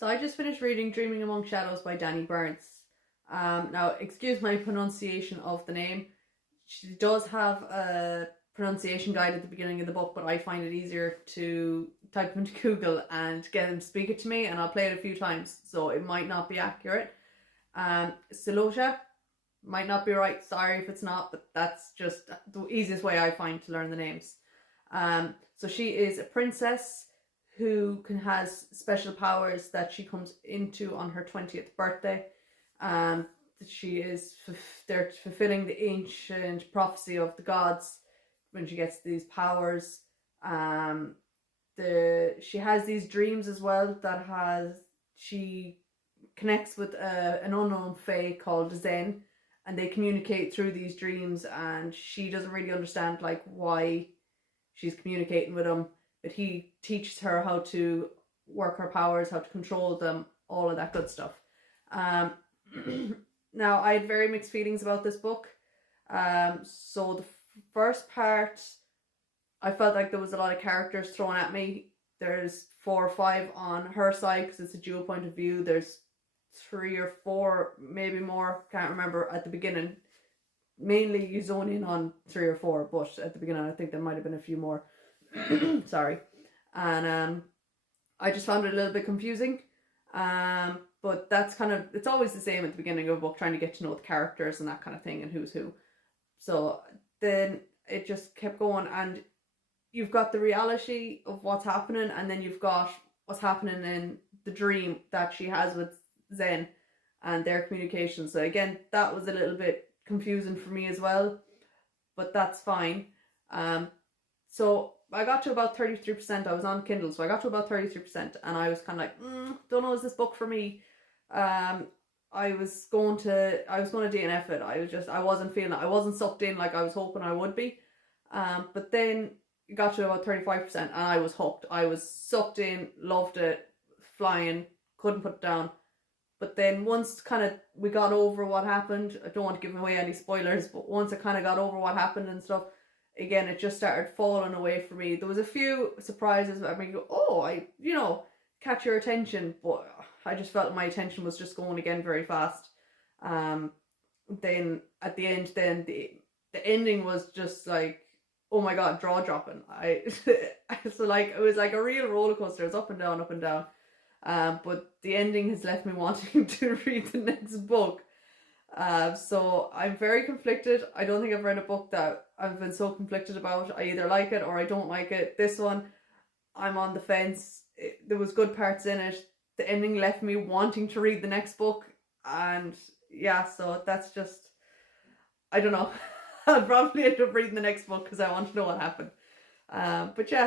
So I just finished reading Dreaming Among Shadows by Danny Burns. Now, excuse my pronunciation of the name. She does have a pronunciation guide at the beginning of the book, but I find it easier to type into Google and get him to speak it to me, and I'll play it a few times, so it might not be accurate. Celosia might not be right. Sorry if it's not, but that's just the easiest way I find to learn the names. So she is a princess who has special powers that she comes into on her 20th birthday. She is they're fulfilling the ancient prophecy of the gods when she gets these powers. She has these dreams as well she connects with an unknown fae called Zen, and they communicate through these dreams, and she doesn't really understand like why she's communicating with him, but he teaches her how to work her powers, how to control them, all of that good stuff. Now, I had very mixed feelings about this book. So the first part, I felt like there was a lot of characters thrown at me. There's 4 or 5 on her side because it's a dual point of view. There's 3 or 4, maybe more, can't remember, at the beginning. Mainly you zone in on 3 or 4, but at the beginning I think there might have been a few more. Sorry. And I just found it a little bit confusing. But that's it's always the same at the beginning of a book, trying to get to know the characters and that kind of thing and who's who. So then it just kept going, and you've got the reality of what's happening, and then you've got what's happening in the dream that she has with Zen and their communication. So again, that was a little bit confusing for me as well, but that's fine. So I got to about 33%. I was on Kindle, so I got to about 33%, and I was kind of like, don't know, is this book for me? I was going to DNF it. I wasn't feeling it. I wasn't sucked in like I was hoping I would be. But then it got to about 35%, and I was hooked. I was sucked in, loved it, flying, couldn't put it down. But then once we got over what happened, I don't want to give away any spoilers, but once I got over what happened and stuff, again, it just started falling away for me. There was a few surprises that made me go, catch your attention, but I just felt my attention was just going again very fast. Then at the end, the ending was just like, oh my god, jaw dropping. So like it was like a real roller coaster. It's up and down, up and down. But the ending has left me wanting to read the next book. So I'm very conflicted. I don't think I've read a book that I've been so conflicted about. I either like it or I don't like it. This one, I'm on the fence. There was good parts in it. The ending left me wanting to read the next book, and yeah, so that's just, I don't know. I'll probably end up reading the next book because I want to know what happened. But yeah.